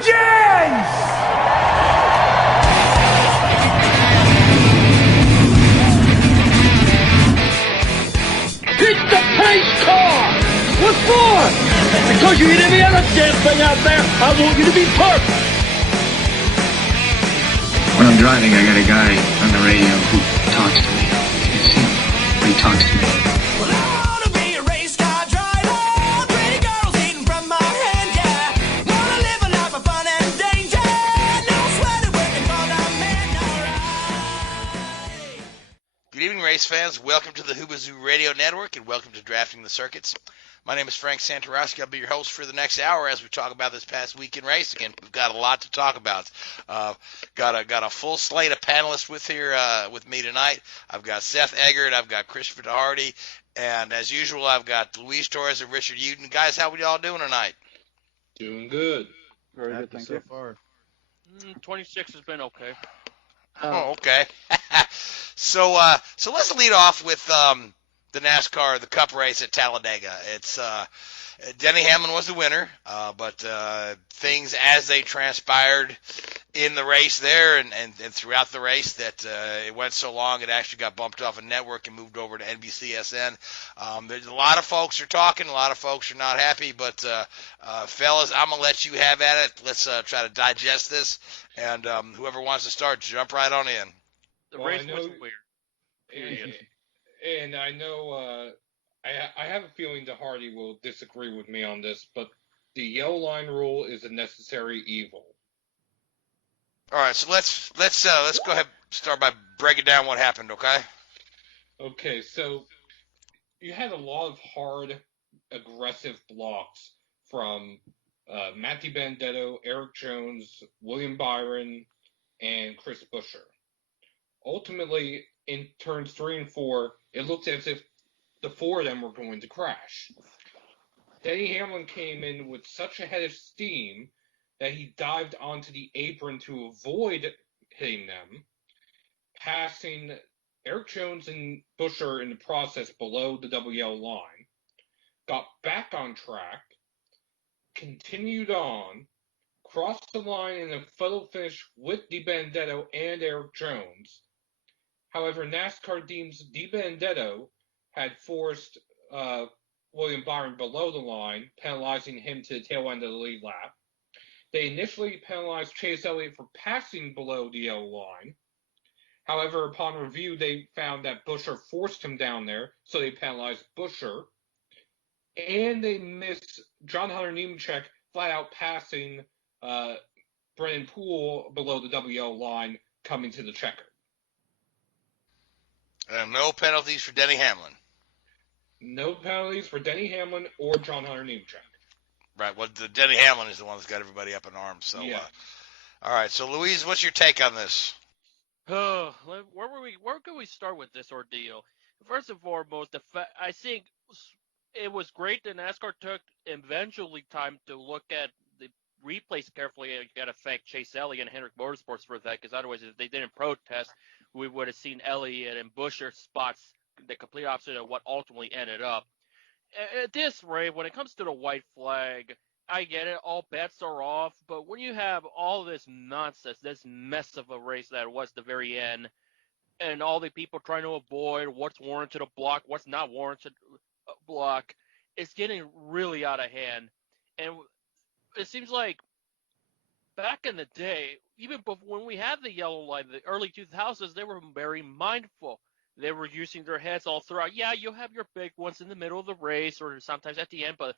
Vengeance! Hit the pace car! What for? Because you hit every other damn thing out there, I want you to be perfect! When I'm driving, I got a guy on the radio who talks to me. It's him. He talks to me. Well, I wanna be a race car driver. Pretty girls eating from my hand, yeah. Wanna live a life of fun and danger. No sweater working for the man, alright. Good evening, race fans. Welcome to the Hoobazoo Radio Network, and welcome to Drafting the Circuits. My name is Frank Santoroski. I'll be your host for the next hour as we talk about this past weekend racing, and we've got a lot to talk about. Got a full slate of panelists with me tonight. I've got Seth Eggert, I've got Christopher DeHarde, and as usual, I've got Luis Torres and Richard Youden. Guys, how we all doing tonight? Doing good. Very good, thank you. Far. 26 has been okay. Oh, okay. So let's lead off with the NASCAR, the Cup race at Talladega. It's Denny Hamlin was the winner, but things as they transpired in the race there and throughout the race that it went so long it actually got bumped off a network and moved over to NBCSN. There's a lot of folks are talking, a lot of folks are not happy, but fellas, I'm gonna let you have at it. Let's try to digest this, and whoever wants to start, jump right on in. The race was weird. Period. And I know I have a feeling DeHarde will disagree with me on this, but the yellow line rule is a necessary evil. All right, so let's go ahead and start by breaking down what happened, okay? Okay, so you had a lot of hard, aggressive blocks from Matthew Benedetto, Erik Jones, William Byron, and Chris Buescher. Ultimately, in turns 3 and 4, it looked as if the four of them were going to crash. Denny Hamlin came in with such a head of steam that he dived onto the apron to avoid hitting them, passing Erik Jones and Buescher in the process below the WL line, got back on track, continued on, crossed the line in a photo finish with DiBenedetto and Erik Jones. However, NASCAR deems DiBenedetto had forced William Byron below the line, penalizing him to the tail end of the lead lap. They initially penalized Chase Elliott for passing below the yellow line. However, upon review, they found that Buescher forced him down there, so they penalized Buescher. And they missed John Hunter Nemechek flat out passing Brennan Poole below the WL line coming to the checker. And no penalties for Denny Hamlin. No penalties for Denny Hamlin or John Hunter Nemechek. Right. Well, the Denny Hamlin is the one that's got everybody up in arms. So, yeah. All right. So, Louise, what's your take on this? Where could we start with this ordeal? First and foremost, I think it was great that NASCAR took eventually time to look at the replays carefully. You got to thank Chase Elliott and Hendrick Motorsports for that, because otherwise, if they didn't protest, we would have seen Elliott and Buescher spots the complete opposite of what ultimately ended up. At this rate, when it comes to the white flag, I get it, all bets are off, but when you have all this nonsense, this mess of a race that was the very end, and all the people trying to avoid what's warranted a block, what's not warranted a block, it's getting really out of hand. And it seems like back in the day, even when we had the yellow line, the early 2000s, they were very mindful. They were using their heads all throughout. Yeah, you'll have your big ones in the middle of the race or sometimes at the end, but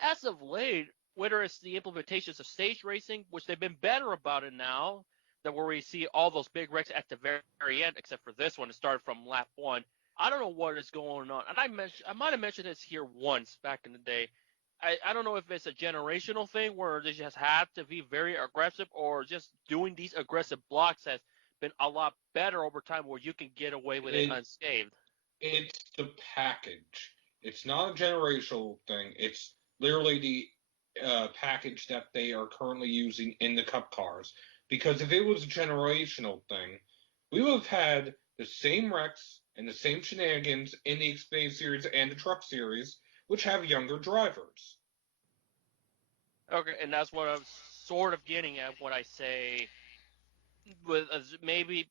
as of late, whether it's the implementations of stage racing, which they've been better about it now, that where we see all those big wrecks at the very end, except for this one, it started from lap 1. I don't know what is going on. And I might have mentioned this here once back in the day. I don't know if it's a generational thing where they just have to be very aggressive, or just doing these aggressive blocks has been a lot better over time where you can get away with it unscathed. It's the package. It's not a generational thing. It's literally the package that they are currently using in the Cup cars. Because if it was a generational thing, we would have had the same wrecks and the same shenanigans in the Xfinity Series and the Truck Series, which have younger drivers. Okay, and that's what I was sort of getting at what I say. With maybe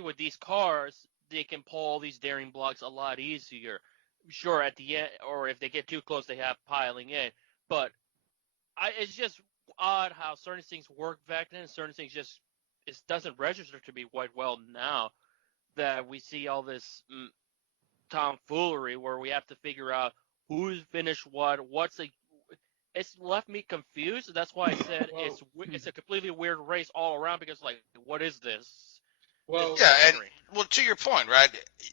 with these cars, they can pull all these daring blocks a lot easier. Sure, at the end, or if they get too close, they have piling in. But it's just odd how certain things worked back then, and certain things just it doesn't register to me quite well now. That we see all this tomfoolery where we have to figure out who's finished what's a. It's left me confused. That's why I said it's a completely weird race all around because what is this? Well, Yeah, and well, to your point, right?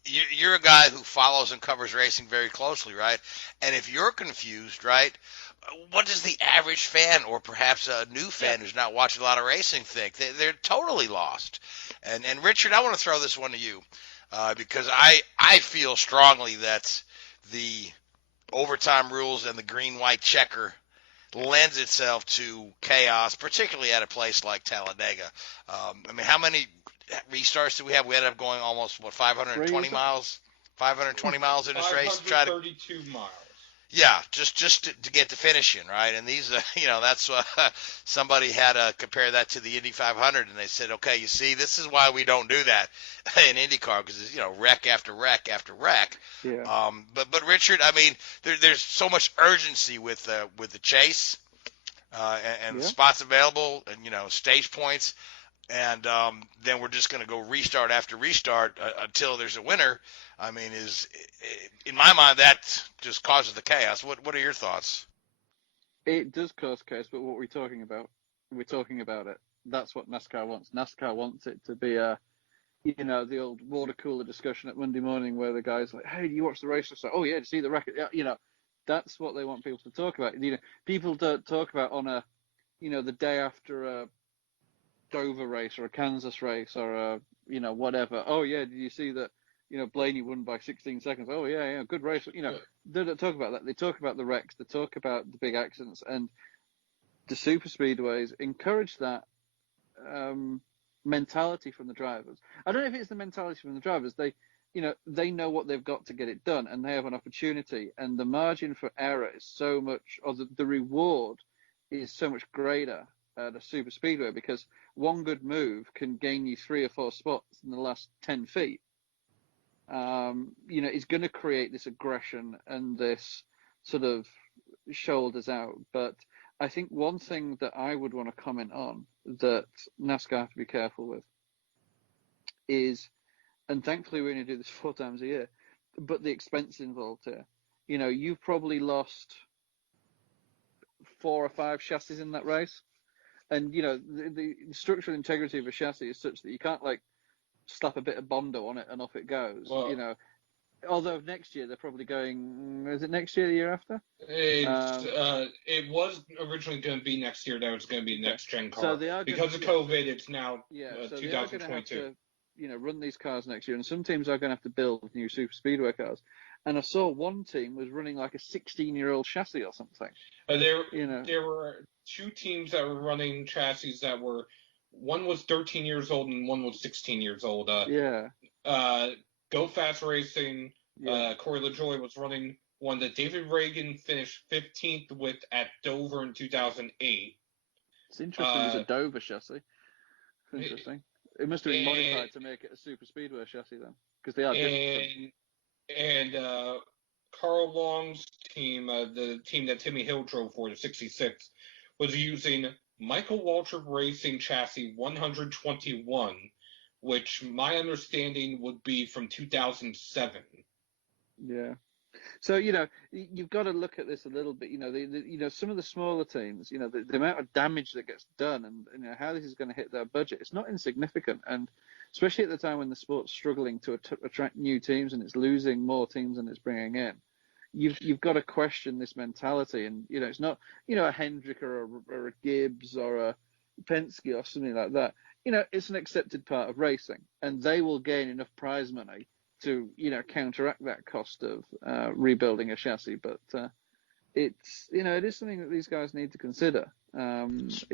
You're a guy who follows and covers racing very closely, right? And if you're confused, right, what does the average fan or perhaps a new fan who's not watching a lot of racing think? They're totally lost. And Richard, I want to throw this one to you because I feel strongly that the overtime rules and the green-white checker lends itself to chaos, particularly at a place like Talladega. I mean, how many restarts do we have? We ended up going almost 520 miles. 520 miles in this race. 532 miles. Yeah, just to get to finishing, right? And these, that's somebody had to compare that to the Indy 500, and they said, okay, you see, this is why we don't do that in IndyCar because it's wreck after wreck after wreck. Yeah. But Richard, I mean, there's so much urgency with the chase and the spots available, and stage points, and then we're just going to go restart after restart until there's a winner. I mean, in my mind, that just causes the chaos. What are your thoughts? It does cause chaos, but what we're talking about it. That's what NASCAR wants. NASCAR wants it to be the old water cooler discussion at Monday morning where the guy's like, hey, do you watch the race? It's like, oh, yeah, do you see the record? Yeah, that's what they want people to talk about. People don't talk about on the day after a Dover race or a Kansas race or a, whatever. Oh, yeah, did you see that? Blaney won by 16 seconds. Oh, yeah, good race. They don't talk about that. They talk about the wrecks. They talk about the big accidents. And the super speedways encourage that mentality from the drivers. I don't know if it's the mentality from the drivers. They know what they've got to get it done, and they have an opportunity. And the margin for error is so much, or the reward is so much greater at a super speedway because one good move can gain you 3 or 4 spots in the last 10 feet. It's going to create this aggression and this sort of shoulders out. But I think one thing that I would want to comment on that NASCAR have to be careful with is, and thankfully we only do this 4 times a year, but the expense involved here. You've probably lost 4 or 5 chassis in that race. And, the structural integrity of a chassis is such that you can't slap a bit of Bondo on it and off it goes. Well, although next year they're probably going. Is it next year, the year after? It was originally going to be next year. That was going to be next gen car. So they are because of COVID. It's now 2022. They are going to have to, run these cars next year, and some teams are going to have to build new super speedway cars. And I saw one team was running like a 16-year-old chassis or something. There were 2 teams that were running chassis that were. One was 13 years old and one was 16 years old. Go Fast Racing, Corey LaJoie was running one that David Reagan finished 15th with at Dover in 2008. It's interesting. It was a Dover chassis. Interesting. It must have been modified to make it a super speedway chassis then, because they are different. And Carl Long's team, the team that Timmy Hill drove for, the 66, was using Michael Waltrip Racing chassis 121, which my understanding would be from 2007. Yeah. So, you've got to look at this a little bit. Some of the smaller teams, the amount of damage that gets done and how this is going to hit their budget, it's not insignificant. And especially at the time when the sport's struggling to attract new teams and it's losing more teams than it's bringing in. You've got to question this mentality, and it's not a Hendrick or a Gibbs or a Penske or something like that. It's an accepted part of racing, and they will gain enough prize money to counteract that cost of rebuilding a chassis. But it is something that these guys need to consider. It's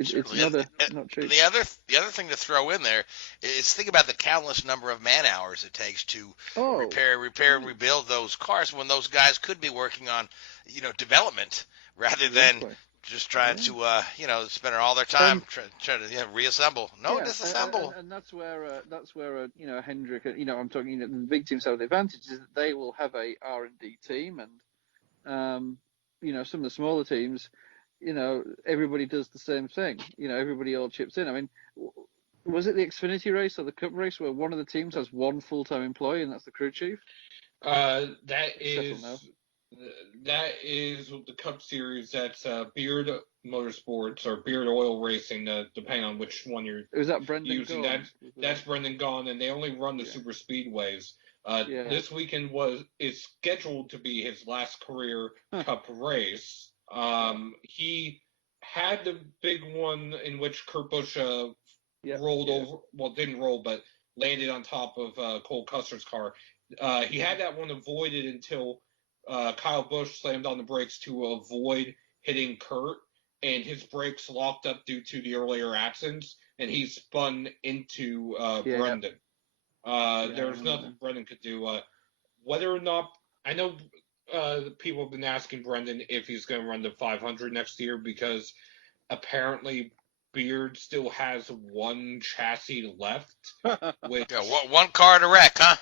not cheap. The other thing to throw in there is think about the countless number of man hours it takes to repair, and rebuild those cars when those guys could be working on, development rather than just trying to, spending all their time trying to reassemble. No, disassemble. And that's where Hendrick, I'm talking, the big teams have the advantage is that they will have a R&D team, and some of the smaller teams, everybody does the same thing. Everybody all chips in. I mean, was it the Xfinity race or the Cup race where one of the teams has one full-time employee, and that's the crew chief? That is the Cup Series. That's Beard Motorsports or Beard Oil Racing, depending on which one you're Was that Brendan using. Gaughan? That's Brendan Gaughan, and they only run the super speedways. Yeah. This weekend is scheduled to be his last career Cup race. He had the big one in which Kurt Busch rolled over. Well, didn't roll, but landed on top of Cole Custer's car. He had that one avoided until Kyle Busch slammed on the brakes to avoid hitting Kurt, and his brakes locked up due to the earlier accidents, and he spun into Brendan. There's nothing Brendan could do. Whether or not, I know people have been asking Brendan if he's going to run the 500 next year, because apparently Beard still has one chassis left. One car to wreck, huh?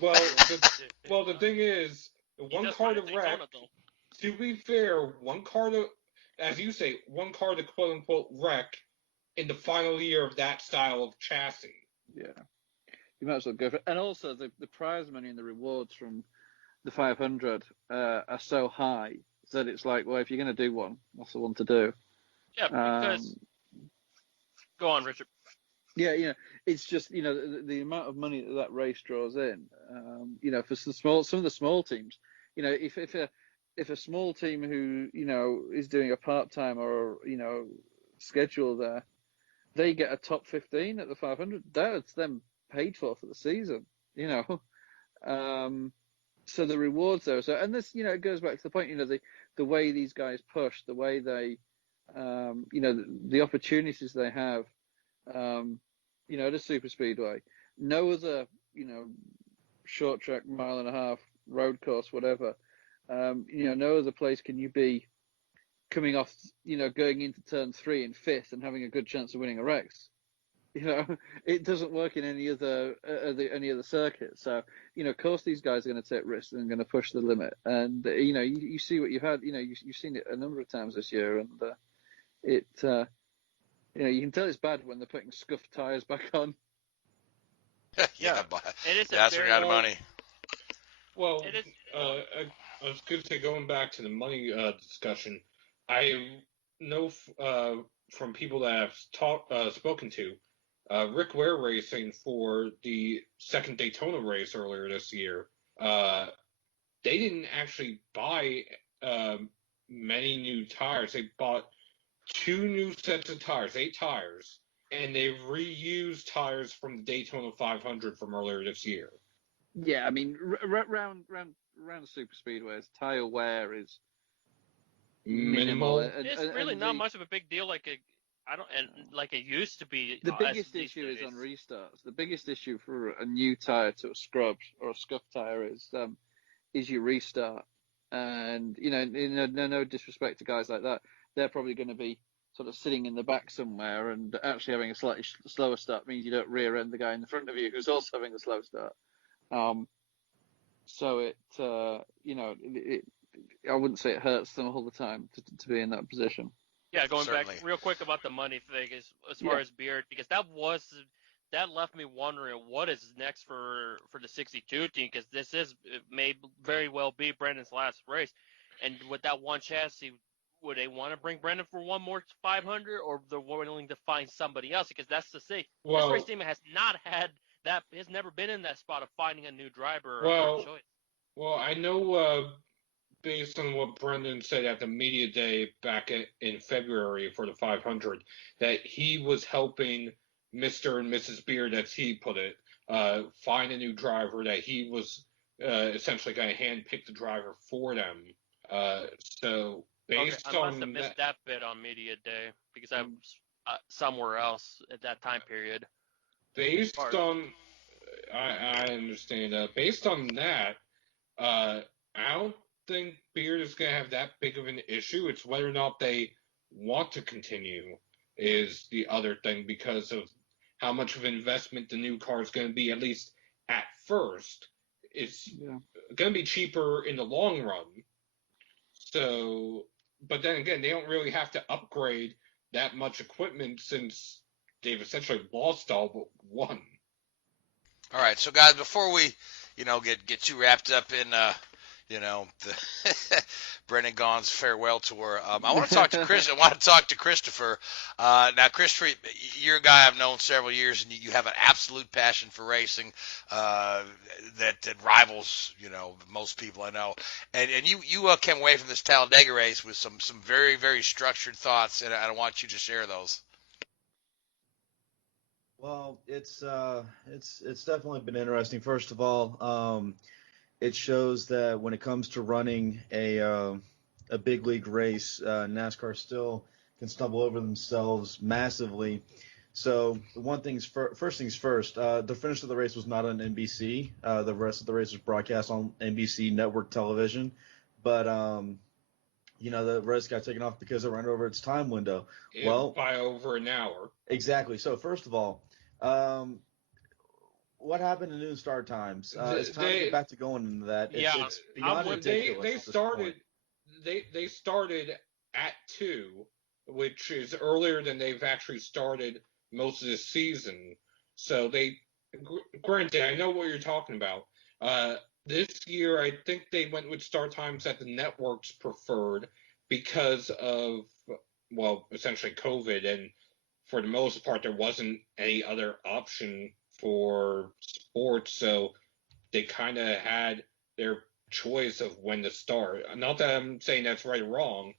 Well, the thing is, one car to wreck. To be fair, one car to, as you say, one car to quote unquote wreck in the final year of that style of chassis. Yeah, you might as well go for it. And also, the prize money and the rewards from the 500 are so high that it's like, well, if you're going to do one, that's the one to do. Yeah, because go on, Richard. Yeah, it's just the amount of money that race draws in. For some of the small teams, if a small team who is doing a part-time or schedule there, they get a top 15 at the 500. That's them paid for the season. So the rewards there. So, and this it goes back to the point. The way these guys push, the way they the opportunities they have. At a super speedway, no other, short track, mile and a half, road course, whatever, no other place can you be coming off, going into turn 3 in 5th and having a good chance of winning a race. It doesn't work in any other circuit. So, of course these guys are going to take risks and going to push the limit. And, you see what you've had, you've seen it a number of times this year, and you can tell it's bad when they're putting scuffed tires back on. But it is that's where you got the money. Well, I was going to say, going back to the money discussion, I know from people that I've spoken to, Rick Ware Racing for the second Daytona race earlier this year, they didn't actually buy many new tires. They bought 2 new sets of tires, 8 tires, and they reused tires from the Daytona 500 from earlier this year. Yeah, I mean, round super speedways, tire wear is minimal. It's really not much of a big deal, like it used to be. The biggest issue is on restarts. The biggest issue for a new tire to a scrub or a scuffed tire is your restart. And no disrespect to guys like that, they're probably going to be sort of sitting in the back somewhere, and actually having a slightly slower start means you don't rear end the guy in the front of you who's also having a slow start. So I wouldn't say it hurts them all the time to be in that position. Yeah, going Certainly. back real quick about the money thing as far as Beard, because that left me wondering what is next for the 62 team, because it may very well be Brendan's last race, and with that one chassis, would they want to bring Brendan for one more 500, or they're willing to find somebody else? Because that's the thing. This race team has not had that, has never been in that spot of finding a new driver or a choice. Well, I know based on what Brendan said at the media day back in February for the 500, that he was helping Mr. and Mrs. Beard, as he put it, find a new driver, that he was essentially going to handpick the driver for them. So based I must on have missed that bit on media day because I was somewhere else at that time period. Based on, I understand. Based on that, I don't think Beard is going to have that big of an issue. It's whether or not they want to continue is the other thing, because of how much of an investment the new car is going to be, at least at first. It's going to be cheaper in the long run. So, but then again, they don't really have to upgrade that much equipment since they've essentially lost all but one. All right, so guys, before we, get too wrapped up in, the Brendan Gaughan's farewell tour, I want to talk to Chris. I want to talk to Christopher. Now, Christopher, you're a guy I've known several years, and you have an absolute passion for racing that rivals, most people I know. And you came away from this Talladega race with some very, very structured thoughts, and I want you to share those. Well, it's definitely been interesting. First of all, it shows that when it comes to running a big league race, NASCAR still can stumble over themselves massively. So first things first. The finish of the race was not on NBC. The rest of the race was broadcast on NBC network television, but the race got taken off because it ran over its time window. By over an hour. Exactly. So first of all, what happened to noon start times? It's time to get back to going into that. It's beyond ridiculous. They started at 2, which is earlier than they've actually started most of this season. So granted, I know what you're talking about. This year, I think they went with start times that the networks preferred because of, essentially COVID, and for the most part, there wasn't any other option for sports, so they kind of had their choice of when to start. Not that I'm saying that's right or wrong.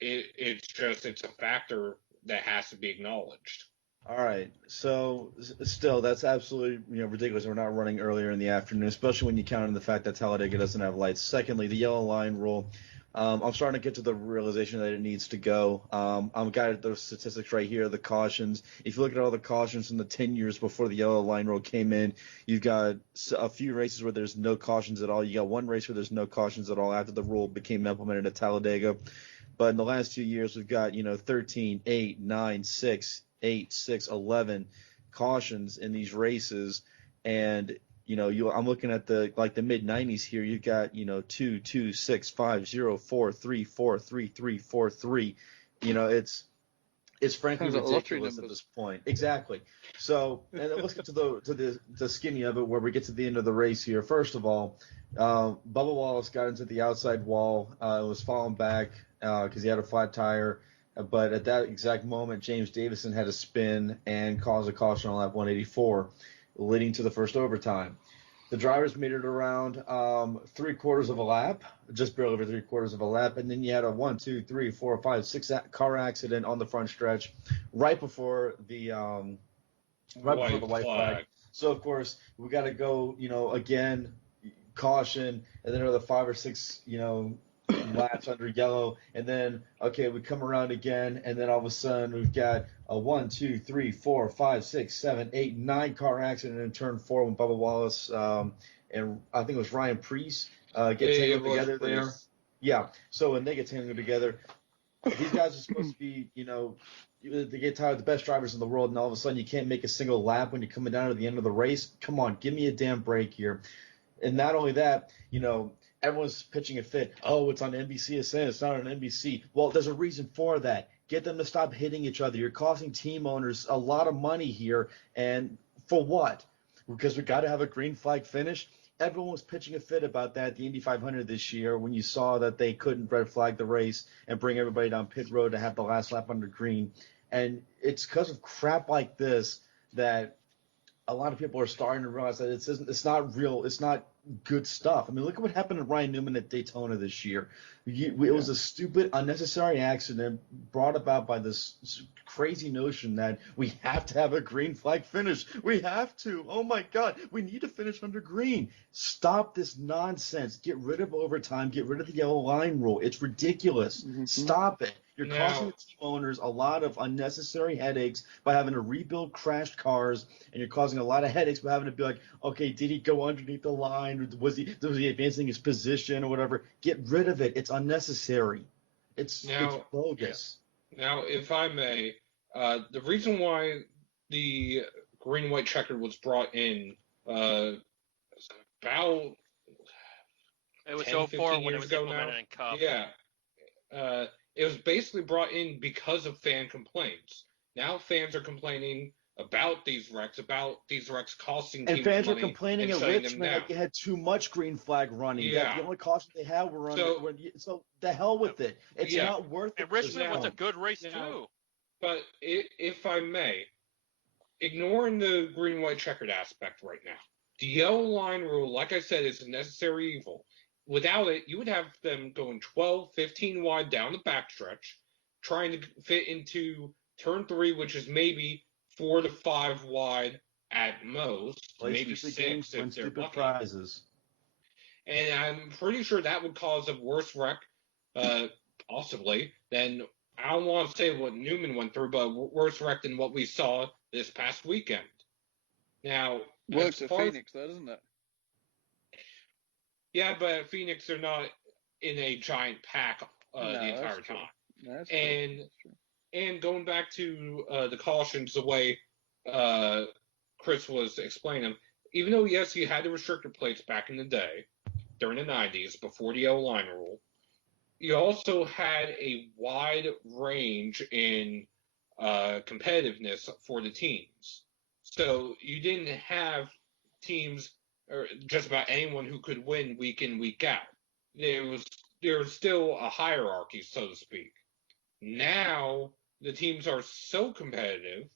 It's a factor that has to be acknowledged. All right. So still, that's absolutely ridiculous. We're not running earlier in the afternoon, especially when you count on the fact that Talladega doesn't have lights. Secondly, the yellow line rule. I'm starting to get to the realization that it needs to go. I've got the statistics right here, the cautions. If you look at all the cautions in the 10 years before the yellow line rule came in, you've got a few races where there's no cautions at all. You got one race where there's no cautions at all after the rule became implemented at Talladega. But in the last 2 years, we've got 13, 8, 9, 6, 8, 6, 11 cautions in these races, and I'm looking at the mid 90s here. You've got 2, 2, 6, 5, 0, 4, 3, 4, 3, 3, 4, 3. It's frankly ridiculous at this point. Exactly. So, and let's get to the skinny of it, where we get to the end of the race here. First of all, Bubba Wallace got into the outside wall. It was falling back because he had a flat tire. But at that exact moment, James Davison had a spin and caused a caution on lap 184, leading to the first overtime. The drivers made it around 3/4 of a lap, just barely over 3/4 of a lap, and then you had a 1, 2, 3, 4, 5, 6 car accident on the front stretch right before the white flag. So of course we got to go, again, caution, and then another 5 or 6, laps under yellow, and then we come around again, and then all of a sudden we've got a 1, 2, 3, 4, 5, 6, 7, 8, 9 car accident in turn 4 when Bubba Wallace and I think it was Ryan Preece get tangled together there. Yeah, so when they get tangled together, these guys are supposed to be, they get tired of the best drivers in the world, and all of a sudden you can't make a single lap when you're coming down to the end of the race. Come on, give me a damn break here. And not only that, everyone's pitching a fit. Oh, it's on NBC. It's not on NBC. Well, there's a reason for that. Get them to stop hitting each other. You're costing team owners a lot of money here. And for what? Because we got to have a green flag finish. Everyone was pitching a fit about that at the Indy 500 this year when you saw that they couldn't red flag the race and bring everybody down pit road to have the last lap under green. And it's because of crap like this that a lot of people are starting to realize that it's not real. It's not good stuff. I mean, look at what happened to Ryan Newman at Daytona this year. It was a stupid, unnecessary accident brought about by this crazy notion that we have to have a green flag finish. We have to. Oh, my God. We need to finish under green. Stop this nonsense. Get rid of overtime. Get rid of the yellow line rule. It's ridiculous. Mm-hmm. Stop it. You're causing the team owners a lot of unnecessary headaches by having to rebuild crashed cars, and you're causing a lot of headaches by having to be like, okay, did he go underneath the line? Or was he advancing his position or whatever? Get rid of it. It's unnecessary. It's bogus. Now, if I may, the reason why the green-white checkered was brought in about It was 10, 04 15 when it years was ago now. implemented in Cup. Yeah. It was basically brought in because of fan complaints. Now fans are complaining about these wrecks costing And teams fans were money complaining and at shutting them Richmond down. like they had too much green flag running. Yeah. That the only caution they had were so the hell with it. It's Yeah. not worth it. And Richmond was a Now- good race now- too. But if I may, ignoring the green-white checkered aspect right now, the yellow line rule, like I said, is a necessary evil. Without it, you would have them going 12, 15 wide down the backstretch, trying to fit into turn 3, which is maybe 4 to 5 wide at most, Play maybe stupid 6 games, win if they're stupid lucky. prizes. And I'm pretty sure that would cause a worse wreck, possibly, than, I don't want to say what Newman went through, but a worse wreck than what we saw this past weekend. Now, Works as at far as- Phoenix, though, doesn't it? Yeah, but at Phoenix, they're not in a giant pack No, the that's entire true. time. No, that's true. And That's true. and going back to the cautions, the way Chris was explaining them, even though, yes, you had the restrictor plates back in the day, during the 90s, before the yellow line rule, you also had a wide range in competitiveness for the teams. So you didn't have teams, or just about anyone who could win week in, week out. There was still a hierarchy, so to speak. Now the teams are so competitive.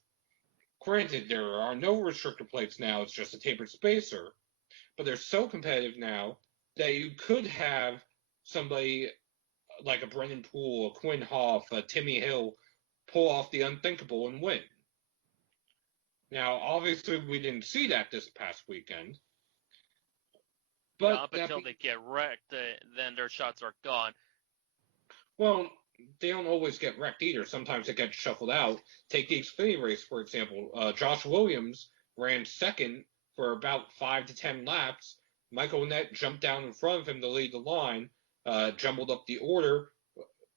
Granted, there are no restrictor plates now; it's just a tapered spacer. But they're so competitive now that you could have somebody like a Brendan Poole, a Quinn Hoff, a Timmy Hill pull off the unthinkable and win. Now, obviously, we didn't see that this past weekend. But Up until they get wrecked, then their shots are gone. Well, they don't always get wrecked either. Sometimes they get shuffled out. Take the Xfinity race, for example. Josh Williams ran second for about 5 to 10 laps. Michael Annett jumped down in front of him to lead the line, jumbled up the order.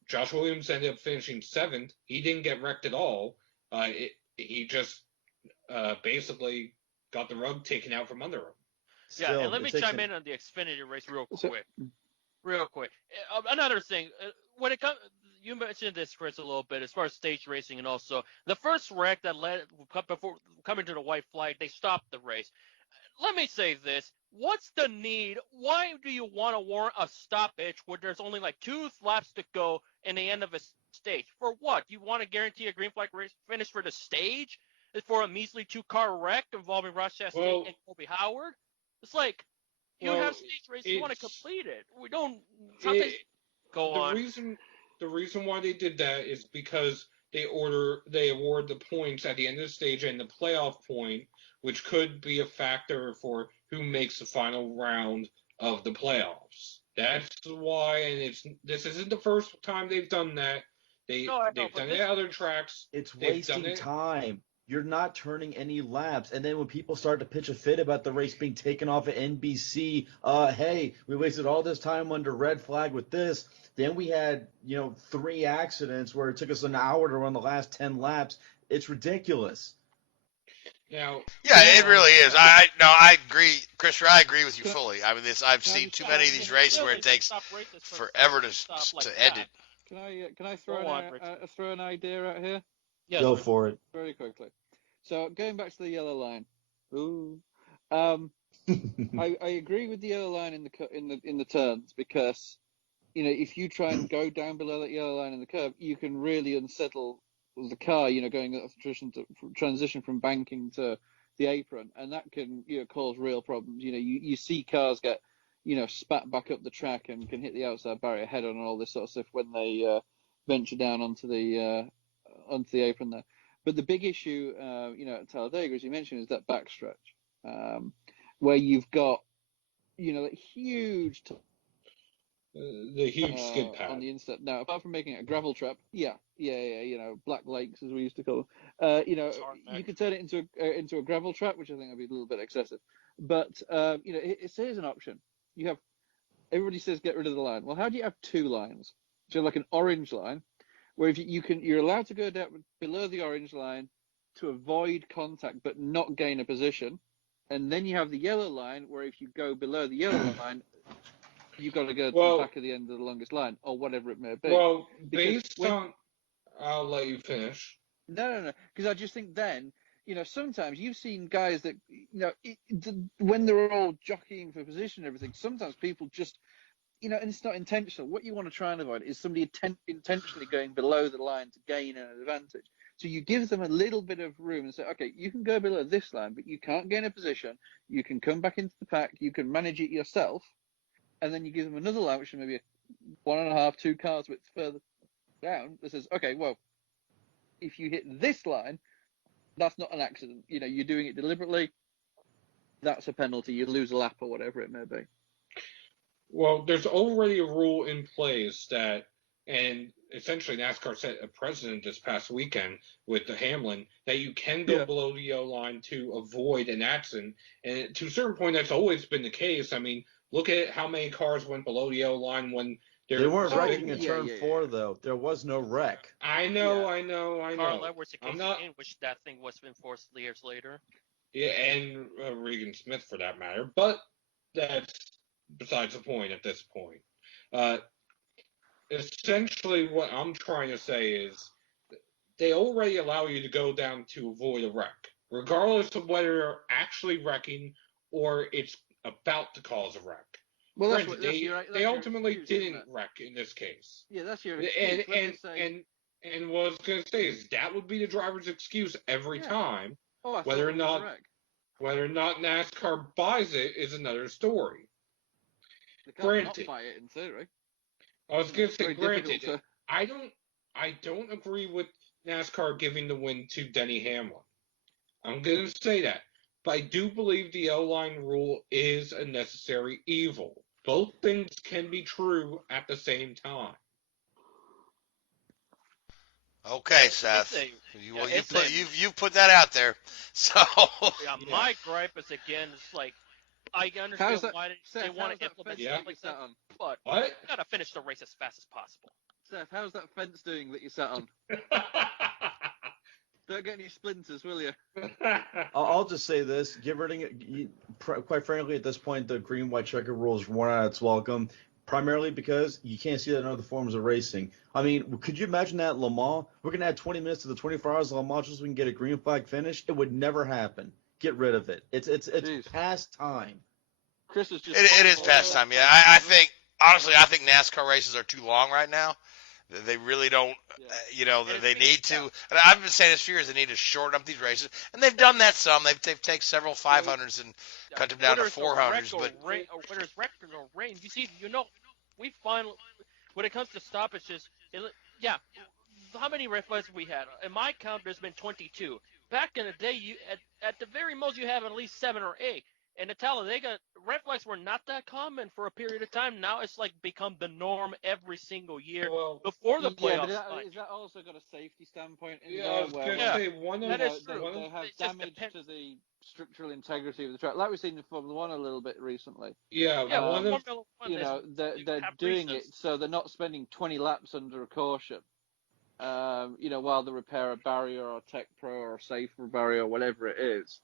Josh Williams ended up finishing 7th. He didn't get wrecked at all. He just basically got the rug taken out from under him. Yeah, and let me chime in on the Xfinity race real quick. Another thing, when it comes, you mentioned this, Chris, a little bit as far as stage racing, and also the first wreck that led before coming to the white flag, they stopped the race. Let me say this: what's the need? Why do you want to warrant a stoppage where there's only like 2 laps to go in the end of a stage? For what? You want to guarantee a green flag race finish for the stage? For a measly 2-car wreck involving Ross Chastain and Colby Howard? It's like, you have stage race, you want to complete it. We don't. Go on. The reason why they did that is because they award the points at the end of the stage and the playoff point, which could be a factor for who makes the final round of the playoffs. That's why, and this isn't the first time they've done that. They've done it at other tracks. It's wasting time. You're not turning any laps. And then when people start to pitch a fit about the race being taken off at NBC, hey, we wasted all this time under red flag with this. Then we had, 3 accidents where it took us an hour to run the last 10 laps. It's ridiculous. Now, yeah, it really is. I agree, Christopher. I agree with you fully. I mean, I've seen too many of these races where it takes forever to end it. Can I throw an idea out here? Yes, go for it. Very quickly. So going back to the yellow line. I agree with the yellow line in the turns because if you try and go down below that yellow line in the curve, you can really unsettle the car. Going transition from banking to the apron, and that can cause real problems. You see cars get spat back up the track and can hit the outside barrier head on and all this sort of stuff when they venture down onto the apron there. But the big issue, at Talladega, as you mentioned, is that backstretch, where you've got, that huge, the huge skid pad on the instep. Now, apart from making it a gravel trap, Black Lakes as we used to call them, you could turn it into a gravel trap, which I think would be a little bit excessive. But here's an option. You have everybody says get rid of the line. Well, how do you have 2 lines? So you have like an orange line, where if you're allowed to go down below the orange line to avoid contact but not gain a position, and then you have the yellow line where if you go below the yellow line, you've got to go to the back of the end of the longest line or whatever it may be. Well, I'll let you finish. No, because I just think then, sometimes you've seen guys that, when they're all jockeying for position and everything, sometimes people just, and it's not intentional. What you want to try and avoid is somebody intentionally going below the line to gain an advantage. So you give them a little bit of room and say, okay, you can go below this line, but you can't gain a position. You can come back into the pack. You can manage it yourself. And then you give them another line, which is maybe a 1.5, 2 cars width further down that says, okay, well, if you hit this line, that's not an accident. You're doing it deliberately. That's a penalty. You lose a lap or whatever it may be. Well, there's already a rule in place that, and essentially NASCAR set a precedent this past weekend with the Hamlin, that you can go below the yellow line to avoid an accident. And to a certain point, that's always been the case. I mean, look at how many cars went below the yellow line when they weren't wrecking in turn 4, though. There was no wreck. I know. Carl Edwards which that thing was enforced years later. Yeah, and Regan Smith for that matter. But that's besides the point at this point. Essentially, what I'm trying to say is they already allow you to go down to avoid a wreck, regardless of whether you're actually wrecking or it's about to cause a wreck. Well, Granted, they ultimately didn't wreck in this case. Yeah, that's your excuse. And what I was going to say is that would be the driver's excuse every time. Whether or not NASCAR buys it is another story. They can't not buy it in theory. I was going to say, granted, I don't agree with NASCAR giving the win to Denny Hamlin. I'm going to say that. But I do believe the O-line rule is a necessary evil. Both things can be true at the same time. Okay, Seth. You've put that out there. So my gripe is again, it's like I understand why they want to implement stuff like that, but you gotta finish the race as fast as possible. Seth, how's that fence doing that you sat on? Don't get any splinters, will you? I'll just say this: quite frankly, at this point, the green-white checker rule is worn out its welcome. Primarily because you can't see that in other forms of racing. I mean, could you imagine that at Le Mans? We're going to add 20 minutes to the 24 hours of Le Mans just so we can get a green flag finish? It would never happen. Get rid of it. It's past time. Chris is just. It is past time. Yeah, I think NASCAR races are too long right now. They really don't. They need to. And I've been saying this for years. They need to shorten up these races, and they've done that some. They've taken several 500s and cut them down to 400s. But whether it's record or rain, you see, we finally, when it comes to stoppages, how many red flags we had? In my count, there's been 22. Back in the day, at the very most, you have at least 7 or 8. And at Talladega, red flags were not that common for a period of time. Now it's like become the norm every single year before the playoffs. Is that also got a safety standpoint in I there? was going to say one of they have damage to the structural integrity of the track, like we've seen in Formula One a little bit recently. They're doing it so they're not spending 20 laps under a caution. While they repair a barrier or Tech Pro or safer barrier or whatever it is.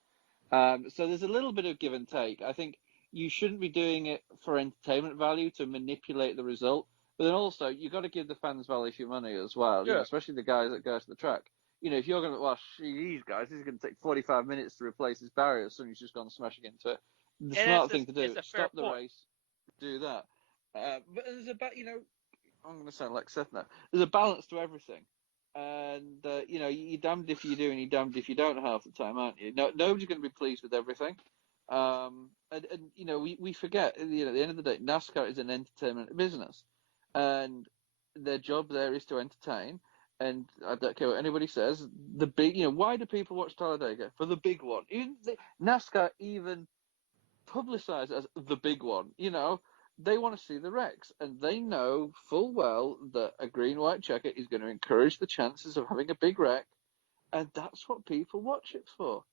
So there's a little bit of give and take. I think you shouldn't be doing it for entertainment value to manipulate the result, but then also you've got to give the fans value for your money as well, especially the guys that go to the track. If you're going to, these guys, this is going to take 45 minutes to replace this barrier, so he's just gone smashing into it. The smart thing to do, stop the race, do that. But there's I'm going to sound like Seth now. There's a balance to everything. And, you're damned if you do and you're damned if you don't half the time, aren't you? Nobody's going to be pleased with everything. We forget, at the end of the day, NASCAR is an entertainment business. And their job there is to entertain. And I don't care what anybody says. The big, why do people watch Talladega? For the big one. NASCAR even publicize it as the big one, They want to see the wrecks, and they know full well that a green-white checker is going to encourage the chances of having a big wreck, and that's what people watch it for.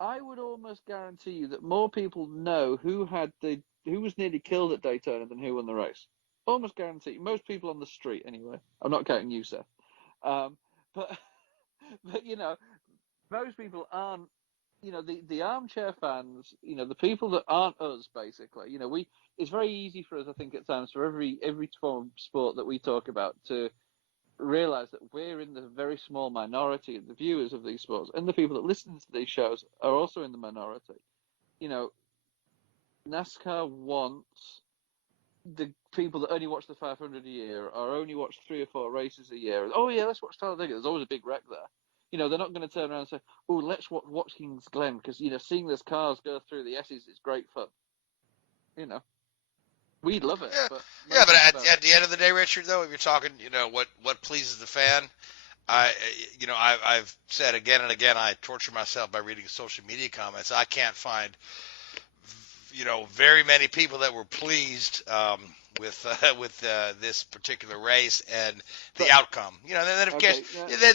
I would almost guarantee you that more people know who was nearly killed at Daytona than who won the race. almost guarantee most people on the street anyway. I'm not counting you, Seth. But you know, most people aren't. You know, the armchair fans. You know, the people that aren't us, basically. You know, it's very easy for us, I think, at times, for every form of sport that we talk about to realize that we're in the very small minority of the viewers of these sports, and the people that listen to these shows are also in the minority. You know, NASCAR wants the people that only watch the 500 a year or only watch 3 or 4 races a year. Oh yeah, let's watch Talladega. There's always a big wreck there. You know, they're not going to turn around and say, oh, let's watch Kings Glen because, you know, seeing those cars go through the S's is great fun. You know, we love it. Yeah, But yeah, but at the end of the day, Richard, though, if you're talking, you know, what pleases the fan, I've said again and again, I torture myself by reading social media comments. I can't find, you know, very many people that were pleased with this particular race and the outcome. You know, and then of course,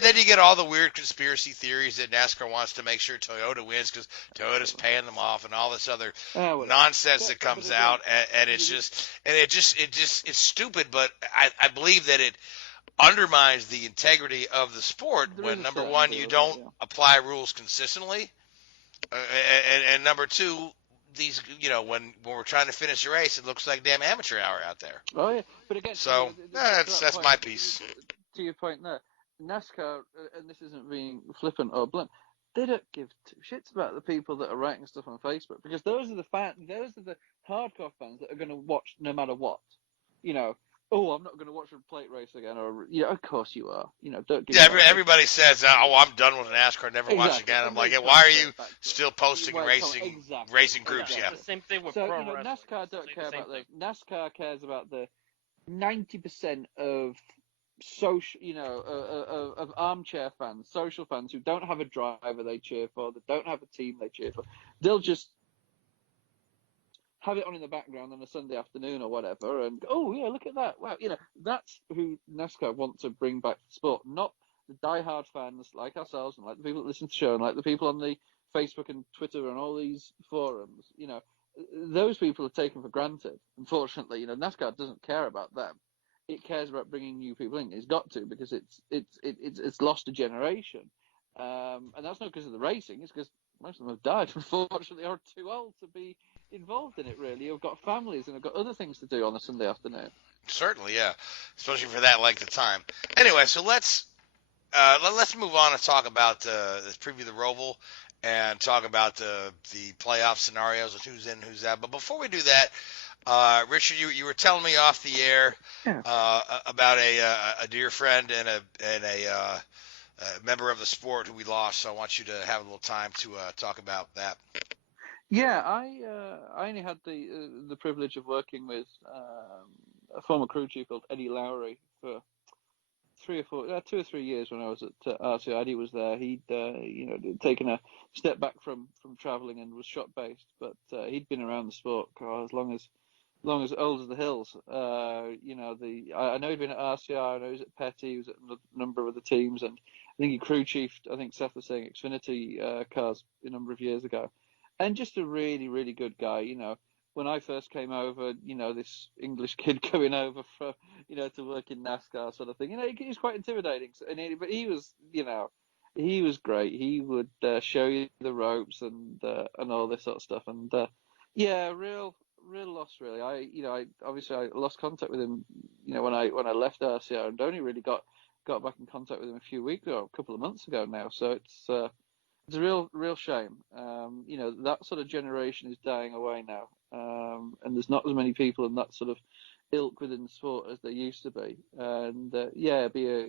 then you get all the weird conspiracy theories that NASCAR wants to make sure Toyota wins because Toyota's paying them off and all this other nonsense that comes out, and it's it's stupid. But I believe that it undermines the integrity of the sport when, number one, you don't apply rules consistently, and number two, these, you know, when we're trying to finish a race, it looks like damn amateur hour out there. Oh yeah, but again, so that's my piece. To your point there, NASCAR, and this isn't being flippant or blunt, they don't give two shits about the people that are writing stuff on Facebook, because those are the hardcore fans that are going to watch no matter what. You know, oh, I'm not going to watch a plate race again, or, you know, of course you are. You know, don't give. Yeah, everybody says, "Oh, I'm done with NASCAR, never watch again." I'm like, why are you still posting racing groups? Yeah, the same thing with pro wrestling. NASCAR don't care about this. NASCAR cares about the 90% of social, you know, of armchair fans, social fans who don't have a driver they cheer for, that don't have a team they cheer for. They'll just have it on in the background on a Sunday afternoon or whatever, and oh yeah, look at that! Wow, you know, that's who NASCAR want to bring back to the sport, not the diehard fans like ourselves and like the people that listen to the show and like the people on the Facebook and Twitter and all these forums. You know, those people are taken for granted. Unfortunately, you know, NASCAR doesn't care about them. It cares about bringing new people in. It's got to, because it's lost a generation, and that's not because of the racing. It's because most of them have died, unfortunately, or too old to be involved in it, really. Have got families and have got other things to do on a Sunday afternoon. Certainly, yeah, especially for that length of time. Anyway, so let's move on and talk about let's preview the Roval and talk about the playoff scenarios and who's in, who's out. But before we do that, Richard, you were telling me off the air about a dear friend and a member of the sport who we lost. So I want you to have a little time to talk about that. Yeah, I only had the privilege of working with a former crew chief called Eddie Lowry for 2 or 3 years when I was at RCI. Eddie was there. He'd taken a step back from travelling and was shop based, but he'd been around the sport as long as old as the hills. I know he'd been at RCI. I know he was at Petty. He was at a number of other teams, and I think he crew chiefed, I think Seth was saying, Xfinity cars a number of years ago. And just a really, really good guy. You know, when I first came over, you know, this English kid coming over from, you know, to work in NASCAR sort of thing, you know, he was quite intimidating. But he was, you know, he was great. He would show you the ropes and all this sort of stuff. And yeah, real loss, really. I obviously lost contact with him, you know, when I left RCR, and only really got back in contact with him a few weeks ago, a couple of months ago now. So it's a real shame. You know, that sort of generation is dying away now, and there's not as many people in that sort of ilk within the sport as there used to be. And it'd be a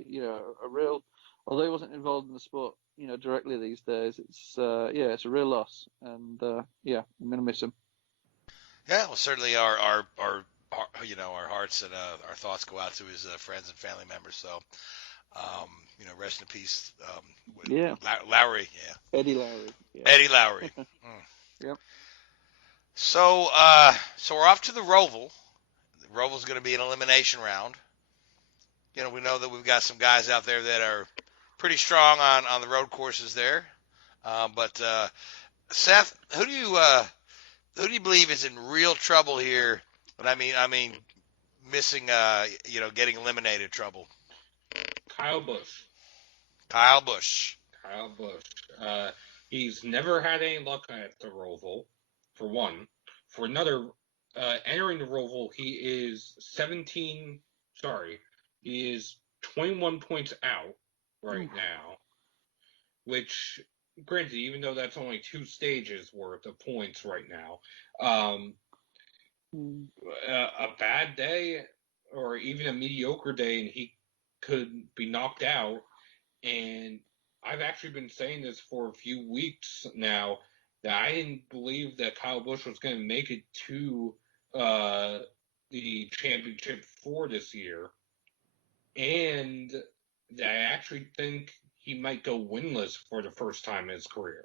real, although he wasn't involved in the sport, you know, directly these days, it's a real loss. And I'm gonna miss him. Yeah, well, certainly our you know, our hearts and our thoughts go out to his friends and family members. So. You know, rest in peace. Lowry, yeah. Eddie Lowry. Yeah. Eddie Lowry. Yep. So we're off to the Roval. The Roval's going to be an elimination round. You know, we know that we've got some guys out there that are pretty strong on the road courses there. But Seth, who do you believe is in real trouble here? And I mean, missing, getting eliminated trouble? Kyle Busch. Kyle Busch. He's never had any luck at the Roval, for one. For another, entering the Roval, he is 21 points out right now, which, granted, even though that's only 2 stages worth of points right now, a bad day or even a mediocre day and he could be knocked out. And I've actually been saying this for a few weeks now, that I didn't believe that Kyle Busch was going to make it to the championship for this year, and that I actually think he might go winless for the first time in his career.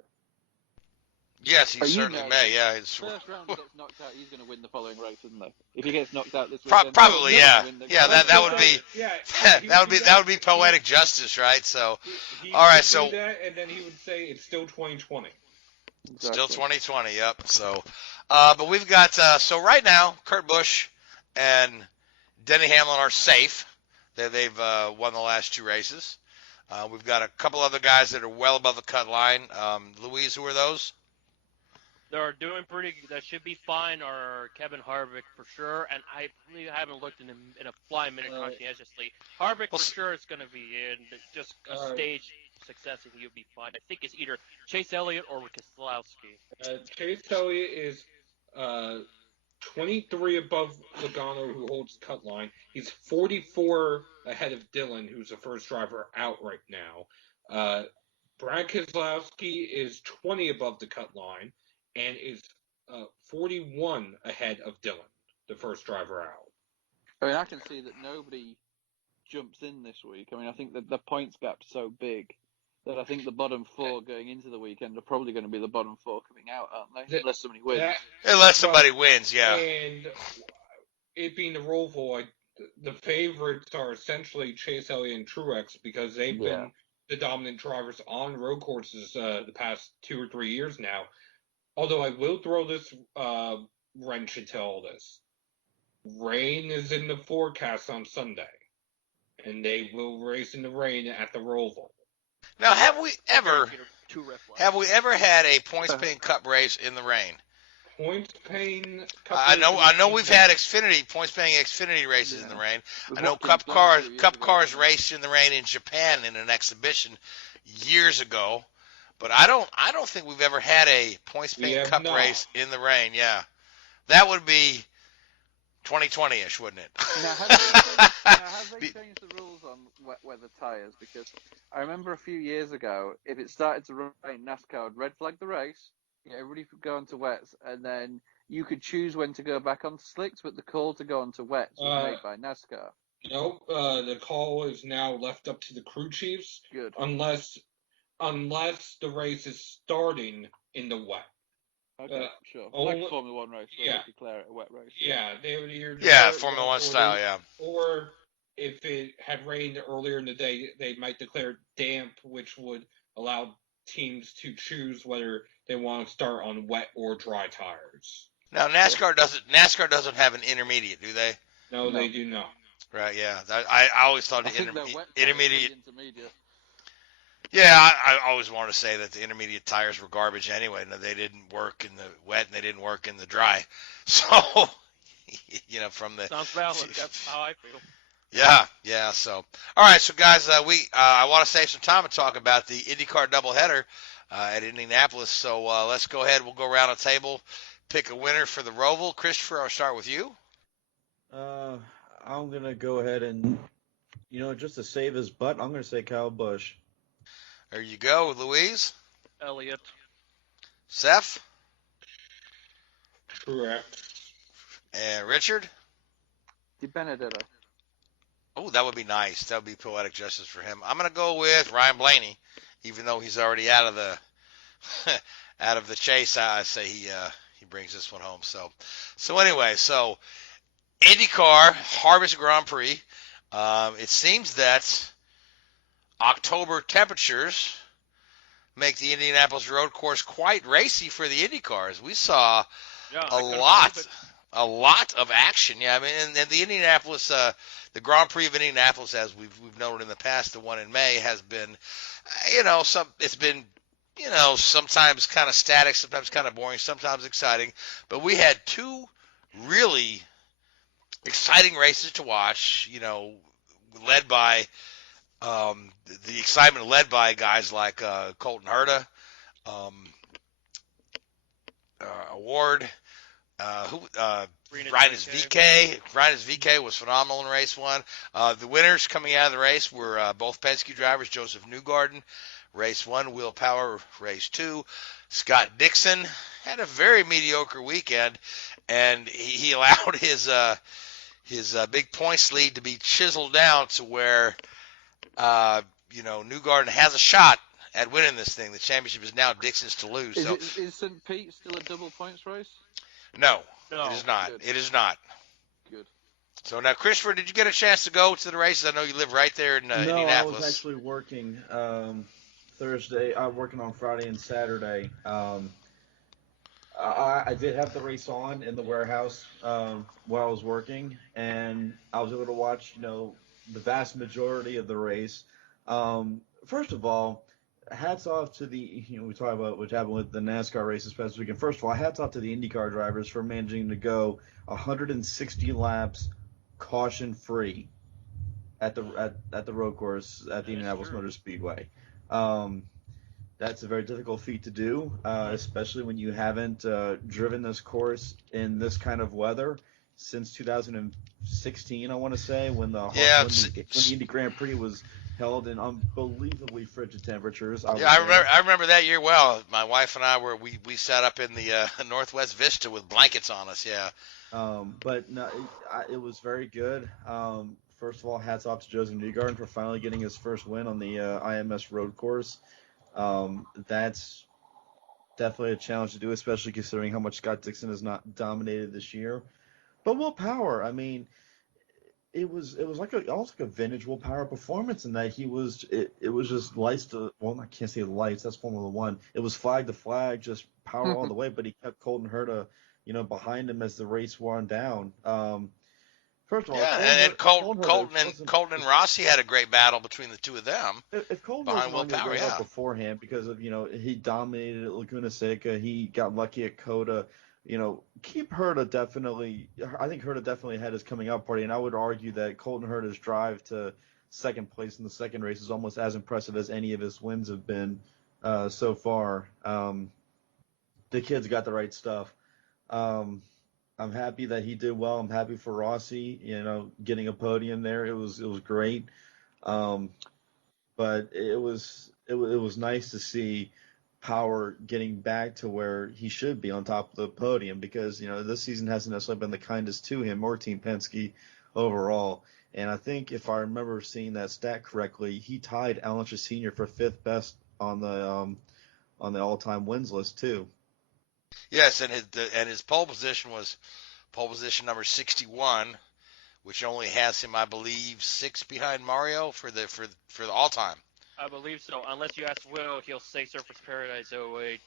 Yes, he certainly may. Yeah, first round he gets knocked out, he's going to win the following race, isn't he? If he gets knocked out this week, probably, yeah. That would be that would be poetic justice, right? So, all right, so that, and then he would say it's still 2020. Exactly. Still 2020, yep. So, but we've got so right now, Kurt Busch and Denny Hamlin are safe. They've won the last 2 races. We've got a couple other guys that are well above the cut line. Louise, who are those? They're doing pretty. That should be fine. Are Kevin Harvick for sure, and I really haven't looked in a fly minute conscientiously. Harvick for sure is going to be in. Just a stage success, and he'll be fine. I think it's either Chase Elliott or Keselowski. Chase Elliott is 23 above Logano, who holds the cut line. He's 44 ahead of Dillon, who's the first driver out right now. Brad Keselowski is 20 above the cut line and is 41 ahead of Dillon, the first driver out. I mean, I can see that nobody jumps in this week. I mean, I think that the points gap's so big that I think the bottom 4 going into the weekend are probably going to be the bottom 4 coming out, aren't they? Unless somebody wins. Unless somebody wins, yeah. And it being the Roval, the favorites are essentially Chase Elliott and Truex because they've been the dominant drivers on road courses the past 2 or 3 years now. Although I will throw this wrench into all this. Rain is in the forecast on Sunday, and they will race in the rain at the Roval. Now, have we ever had a points-paying Cup race in the rain? Points-paying Cup. I know we've had points-paying Xfinity races in the rain. I know Cup cars raced in the rain in Japan in an exhibition years ago, but I don't think we've ever had a points-paying Cup race in the rain. Yeah, that would be 2020-ish, wouldn't it? Now, have they changed the rules on wet weather tyres? Because I remember a few years ago, if it started to rain, NASCAR would red flag the race. Everybody could go onto wets, and then you could choose when to go back onto slicks, but the call to go onto wets was made by NASCAR. Nope, the call is now left up to the crew chiefs. Good. Unless the race is starting in the wet. Okay, sure. Like a Formula 1 race, where they declare it a wet race. Yeah, they would either Formula 1 style, yeah. Or if it had rained earlier in the day, they might declare damp, which would allow teams to choose whether they want to start on wet or dry tires. Now NASCAR doesn't have an intermediate, do they? No, they do not. Right, yeah. I always thought intermediate. Yeah, I always wanted to say that the intermediate tires were garbage anyway. No, they didn't work in the wet and they didn't work in the dry. So, from the sounds valid. That's how I feel. Yeah. So, all right. So, guys, I want to save some time to talk about the IndyCar doubleheader at Indianapolis. So, let's go ahead. We'll go around the table, pick a winner for the Roval. Christopher, I'll start with you. I'm gonna go ahead and, just to save his butt, I'm gonna say Kyle Busch. There you go, Louise. Elliott. Seth. Correct. And Richard. Di Benedetto. Oh, that would be nice. That would be poetic justice for him. I'm going to go with Ryan Blaney, even though he's already out of the chase. I say he brings this one home. So anyway, IndyCar Harvest Grand Prix. It seems that October temperatures make the Indianapolis road course quite racy for the Indy cars. We saw a a lot of action. Yeah, I mean, and the Indianapolis, the Grand Prix of Indianapolis, as we've noted in the past, the one in May has been, it's been, sometimes kind of static, sometimes kind of boring, sometimes exciting. But we had two really exciting races to watch. Led by the excitement led by guys like Colton Herta, Award. Rhinus VK was phenomenal in race one. The winners coming out of the race were both Penske drivers, Joseph Newgarden, race one, Will Power, race two. Scott Dixon had a very mediocre weekend, and he allowed his big points lead to be chiseled down to where, Newgarden has a shot at winning this thing. The championship is now Dixon's to lose. Is St. Pete still a double points race? No, it is not. Good. It is not. Good. So now, Christopher, did you get a chance to go to the races? I know you live right there in Indianapolis. No, I was actually working Thursday. Working on Friday and Saturday. I did have the race on in the warehouse while I was working, and I was able to watch, the vast majority of the race. First of all, hats off to the, we talk about what happened with the NASCAR races past weekend. First of all, hats off to the Indycar drivers for managing to go 160 laps caution-free at the road course at the Indianapolis Motor Speedway. That's a very difficult feat to do, especially when you haven't driven this course in this kind of weather since 2016, I want to say, when the Indy Grand Prix was held in unbelievably frigid temperatures. I remember that year well. My wife and I we sat up in the Northwest Vista with blankets on us. Yeah. But no, it was very good. First of all, hats off to Joseph Newgarden for finally getting his first win on the IMS road course. That's definitely a challenge to do, especially considering how much Scott Dixon has not dominated this year. But Will Power, I mean, it was like almost like a vintage Will Power performance in that it was just lights to, well, I can't say lights, that's Formula One. It was flag to flag, just power all the way, but he kept Colton Herta, behind him as the race wound down. First of all, and Colton and Rossi had a great battle between the two of them. If Colton behind was Will Power, up beforehand because of he dominated at Laguna Seca, he got lucky at Coda. Keep Herta definitely. I think Herta definitely had his coming out party, and I would argue that Colton Herta's drive to second place in the second race is almost as impressive as any of his wins have been so far. The kid's got the right stuff. I'm happy that he did well. I'm happy for Rossi, getting a podium there. It was great. But it was nice to see Power getting back to where he should be on top of the podium because, this season hasn't necessarily been the kindest to him or Team Penske overall. And I think if I remember seeing that stat correctly, he tied Alan Sr. for fifth best on the all-time wins list too. Yes, and his pole position was pole position number 61, which only has him, I believe, 6 behind Mario for the all-time. I believe so. Unless you ask Will, he'll say Surface Paradise 08.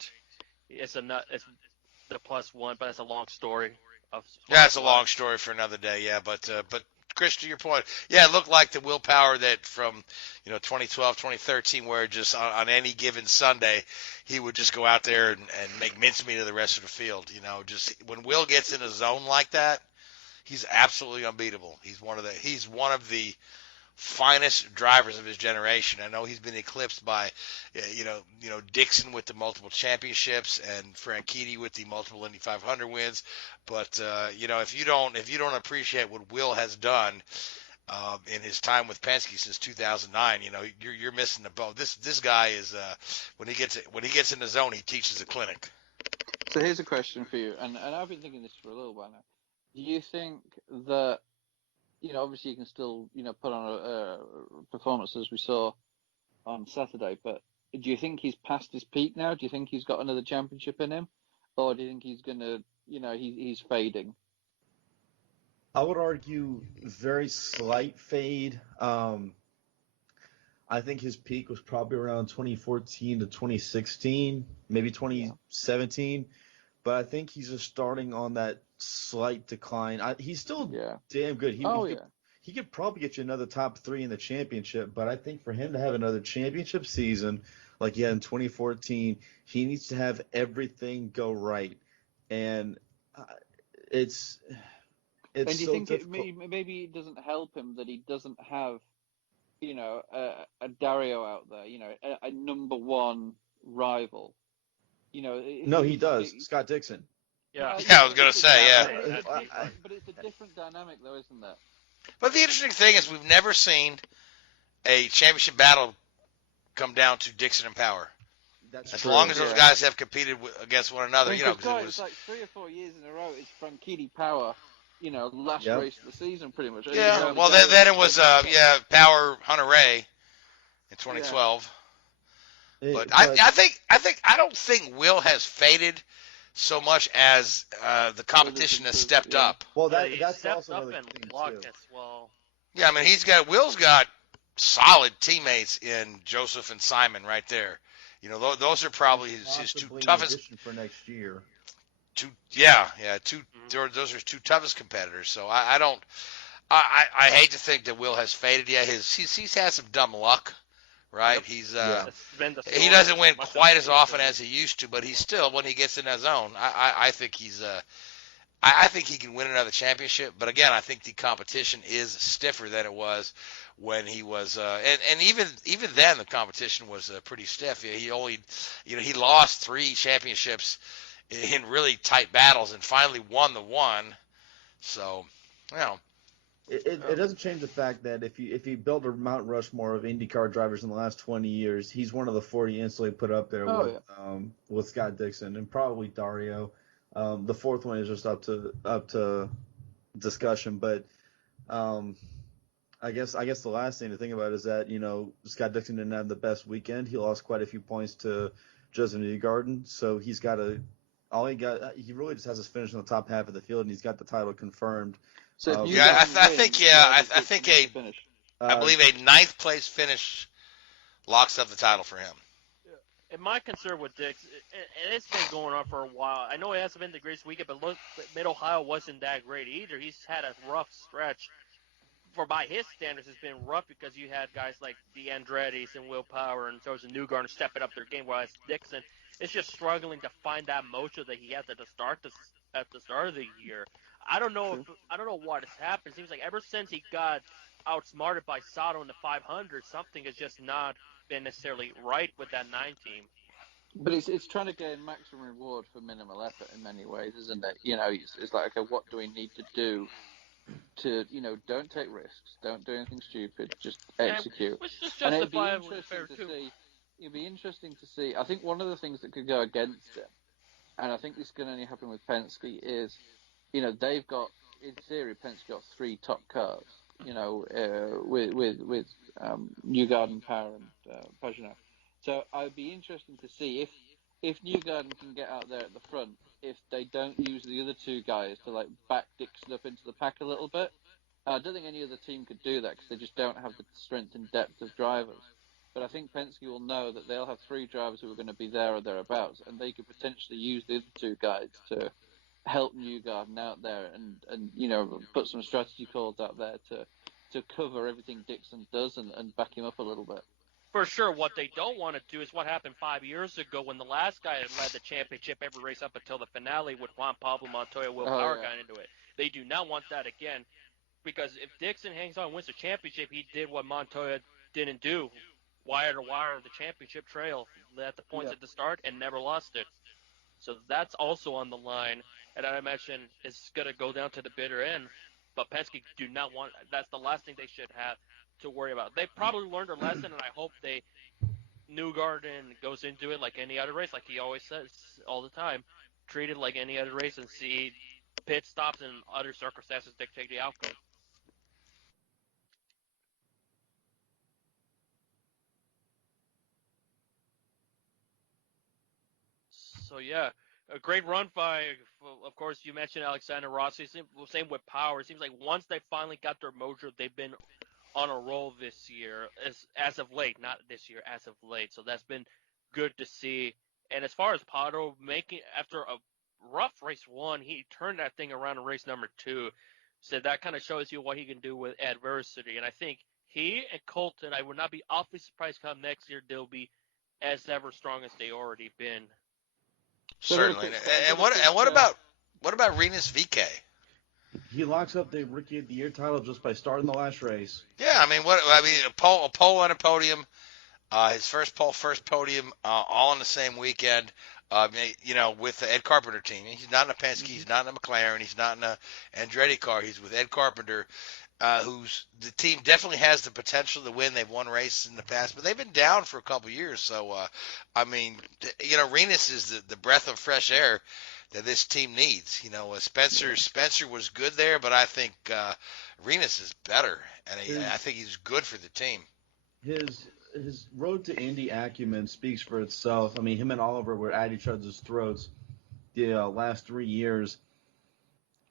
It's the +1, but that's a long story. Yeah, it's a long story for another day. Yeah, but Chris, to your point, yeah, it looked like the Will Power that from 2012, 2013, where just on any given Sunday he would just go out there and make mincemeat of the rest of the field. Just when Will gets in a zone like that, he's absolutely unbeatable. He's one of the finest drivers of his generation. I know he's been eclipsed by, Dixon with the multiple championships and Franchitti with the multiple Indy 500 wins. But if you don't appreciate what Will has done in his time with Penske since 2009, you're missing the boat. This guy is when he gets in the zone, he teaches a clinic. So here's a question for you, and I've been thinking this for a little while now. Do you think that obviously you can still, put on a performance as we saw on Saturday, but do you think he's past his peak now? Do you think he's got another championship in him? Or do you think he's going to, he's fading? I would argue very slight fade. I think his peak was probably around 2014 to 2016, maybe 2017. But I think he's just starting on that slight decline. He's still Yeah. damn good. Yeah. He could probably get you another top 3 in the championship, but I think for him to have another championship season like he had in 2014, he needs to have everything go right, and it's And do you so think difficult. maybe it doesn't help him that he doesn't have, a Dario out there, a number one rival? No, he does. Scott Dixon. Yeah. Yeah, I was gonna say, yeah. But it's a different dynamic, though, isn't it? But the interesting thing is we've never seen a championship battle come down to Dixon and Power. That's As true. long as those guys have competed against one another, It's because it was. like 3 or 4 years in a row. It's Franchitti Power, last Yep. race of the season, pretty much. Yeah, well, then it was, Power Hunter Ray in 2012. But I don't think Will has faded so much as the competition has stepped up. Well, He that's stepped also up another and thing blocked too. as well. Yeah, I mean Will's got solid teammates in Joseph and Simon right there. Those are probably his two Possibly an toughest. addition for next year. Those are his two toughest competitors. So I don't. I hate to think that Will has faded. Yeah, he's had some dumb luck, right? Yep. He's That's been the he story doesn't win much quite of as the often season. as he used to, but he's still, when he gets in his zone, I think he's I think he can win another championship. But again, I think the competition is stiffer than it was when he was and even then the competition was pretty stiff. He only he lost 3 championships in really tight battles and finally won the one. So, It doesn't change the fact that if you build a Mount Rushmore of IndyCar drivers in the last 20 years, he's one of the 4 you instantly put up there with Scott Dixon and probably Dario. The 4th one is just up to discussion, but I guess the last thing to think about is that Scott Dixon didn't have the best weekend. He lost quite a few points to Joseph Newgarden, so he really just has to finish in the top half of the field, and he's got the title confirmed. So if I Newgarden think wins, I think Dixon has to finish. I believe a 9th place finish locks up the title for him. And my concern with Dix, and it's been going on for a while. I know it hasn't been the greatest weekend, but look, Mid-Ohio wasn't that great either. He's had a rough stretch. By his standards, it's been rough because you had guys like the Andretti's and Will Power and Joseph Newgarden stepping up their game, whereas Dixon is just struggling to find that mojo that he had at the start of the year. I don't know what has happened. It seems like ever since he got outsmarted by Sato in the 500, something has just not been necessarily right with that 9 team. But it's trying to gain maximum reward for minimal effort in many ways, isn't it? It's like, okay, what do we need to do to, don't take risks, don't do anything stupid, just execute. Which is And it'd be justifiably interesting fair to too. see. It'd be interesting to see. I think one of the things that could go against him, and I think this can only happen with Penske, is, they've got, in theory, Penske got 3 top cars. With Newgarden, Power, and Pagenaud. So I'd be interesting to see if Newgarden can get out there at the front, if they don't use the other 2 guys to back Dixon up into the pack a little bit. I don't think any other team could do that because they just don't have the strength and depth of drivers. But I think Penske will know that they'll have 3 drivers who are going to be there or thereabouts, and they could potentially use the other 2 guys to help Newgarden out there and put some strategy calls out there to cover everything Dixon does and back him up a little bit. For sure, what they don't want to do is what happened 5 years ago when the last guy had led the championship every race up until the finale with Juan Pablo Montoya, Will Power got into it. They do not want that again, because if Dixon hangs on and wins the championship, he did what Montoya didn't do, wire to wire the championship trail, at the points at the start and never lost it. So that's also on the line, and I imagine it's going to go down to the bitter end. But Penske do not want – that's the last thing they should have to worry about. They probably learned their lesson, and I hope Newgarden goes into it like any other race, like he always says all the time, treat it like any other race and see pit stops and other circumstances dictate the outcome. So, yeah, a great run by, of course, you mentioned Alexander Rossi. Same with Power. It seems like once they finally got their mojo, they've been on a roll this year, as of late. Not this year, as of late. So that's been good to see. And as far as Pato, after a rough race 1. He turned that thing around in race number 2. So that kind of shows you what he can do with adversity. And I think he and Colton, I would not be awfully surprised come next year they'll be as ever strong as they already been. Certainly. And what about Renus VK? He locks up the Rookie of the Year title just by starting the last race. Yeah, a pole on a podium, his first podium, all on the same weekend. With the Ed Carpenter team. He's not in a Penske, he's not in a McLaren, he's not in a Andretti car. He's with Ed Carpenter, who's the team definitely has the potential to win. They've won races in the past, but they've been down for a couple years. So, Renus is the breath of fresh air that this team needs. Spencer was good there, but I think Renus is better, and I think he's good for the team. His road to Indy acumen speaks for itself. I mean, him and Oliver were at each other's throats the last 3 years.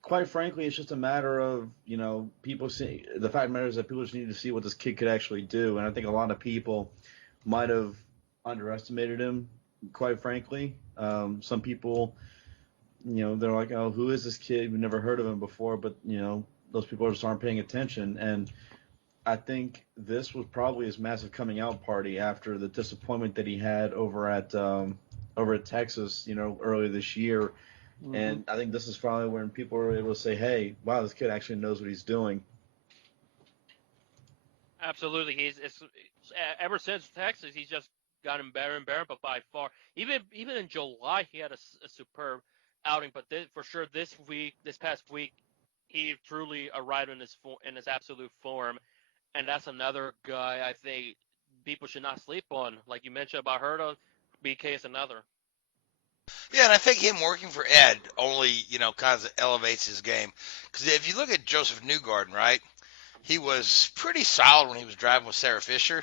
Quite frankly, it's just a matter of, people see. The fact matters that people just need to see what this kid could actually do. And I think a lot of people might have underestimated him, quite frankly. Some people, they're like, oh, who is this kid? We've never heard of him before. But, those people just aren't paying attention. And I think this was probably his massive coming out party after the disappointment that he had over at Texas, earlier this year. Mm-hmm. And I think this is finally when people were able to say, hey, wow, this kid actually knows what he's doing. Absolutely. It's ever since Texas, he's just gotten better and better, but by far, even in July, he had a superb outing, but this past week, he truly arrived in his absolute form. And that's another guy I think people should not sleep on. Like you mentioned about Herta, BK is another. Yeah, and I think him working for Ed only, kind of elevates his game. Because if you look at Joseph Newgarden, right, he was pretty solid when he was driving with Sarah Fisher.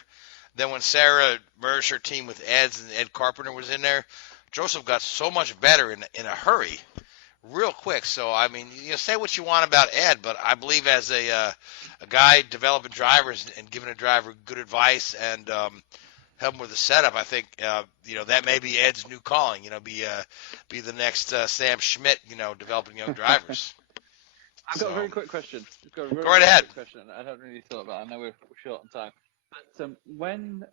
Then when Sarah merged her team with Ed's and Ed Carpenter was in there, Joseph got so much better in a hurry. Real quick. So, say what you want about Ed, but I believe as a guy developing drivers and giving a driver good advice and helping with the setup, I think, that may be Ed's new calling, be the next Sam Schmidt, developing young drivers. I've got a very quick question. Go right ahead. Question. I haven't really thought about it. I know we're short on time. But when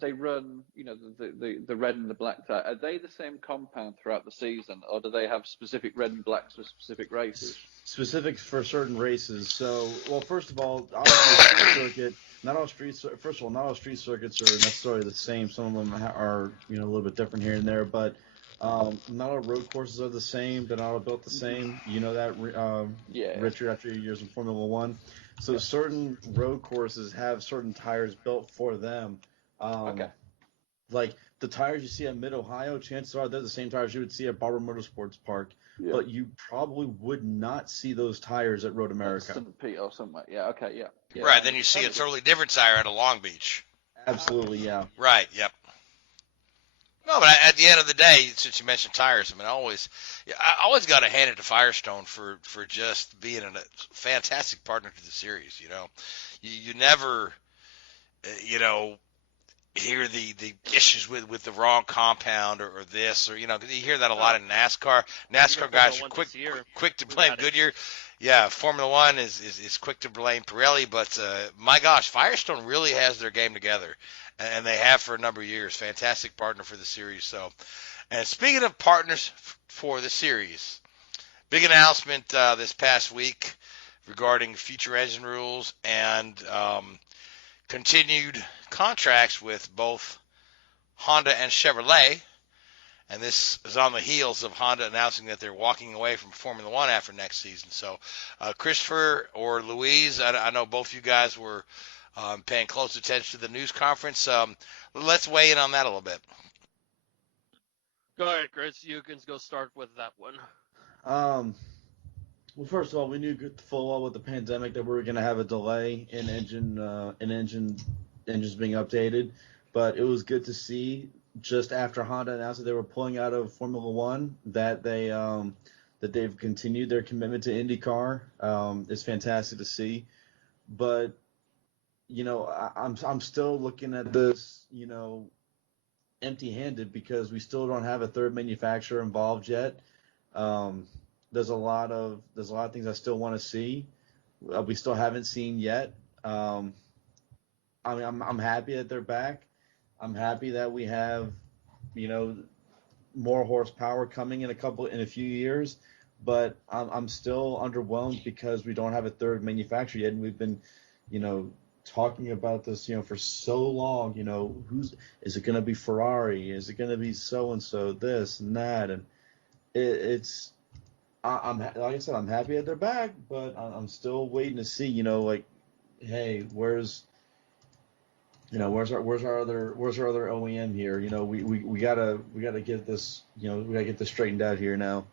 they run, the red and the black tire, are they the same compound throughout the season, or do they have specific red and blacks for specific races? Specific for certain races. So, well, first of all, obviously not all street circuits are necessarily the same. Some of them are, a little bit different here and there, but not all road courses are the same. They're not all built the same. You know that, Richard, after your years in Formula One. So certain road courses have certain tires built for them. Okay. Like the tires you see at Mid-Ohio, chances are they're the same tires you would see at Barber Motorsports Park. Yeah. But you probably would not see those tires at Road America. St. Pete or somewhere. Yeah, okay, yeah. Right, then you see a totally different tire at a Long Beach. Absolutely, yeah. Right, yep. No, but at the end of the day, since you mentioned tires, I always got to hand it to Firestone for just being a fantastic partner to the series. You never, hear the issues with the wrong compound or this or you hear that a lot in NASCAR. NASCAR guys are quick to blame Goodyear. Yeah, Formula One is quick to blame Pirelli, but my gosh, Firestone really has their game together, and they have for a number of years. Fantastic partner for the series. So, and speaking of partners for the series, big announcement this past week regarding future engine rules and continued contracts with both Honda and Chevrolet, and this is on the heels of Honda announcing that they're walking away from Formula One after next season. So, Christopher or Louise, I know both you guys were paying close attention to the news conference. Let's weigh in on that a little bit. Go ahead, Chris. You can go start with that one. Well, first of all, we knew full well with the pandemic that we were going to have a delay in engines being updated, but it was good to see just after Honda announced that they were pulling out of Formula One that they've continued their commitment to IndyCar. It's fantastic to see, but I'm still looking at this empty-handed because we still don't have a third manufacturer involved yet. There's a lot of things I still want to see. We still haven't seen yet. I mean, I'm happy that they're back. I'm happy that we have, more horsepower coming in a few years. But I'm still underwhelmed because we don't have a third manufacturer yet, and we've been, talking about this, for so long. Is it going to be Ferrari? Is it going to be so and so? This and that, and I'm like I said, I'm happy that they're back, but I'm still waiting to see. Hey, where's our other OEM here? We gotta get this. We gotta get this straightened out here now.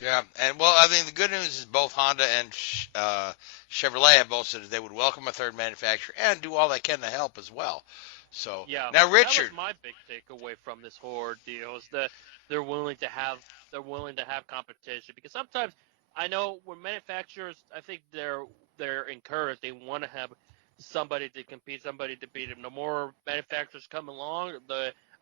Yeah, and well, I mean, the good news is both Honda and Chevrolet have both said that they would welcome a third manufacturer and do all they can to help as well. So Yeah, now, Richard, that was my big takeaway from this whole ordeal is that they're willing to have competition, because sometimes I know when manufacturers, I think they're encouraged, they want to have somebody to compete, somebody to beat them. The more manufacturers come along,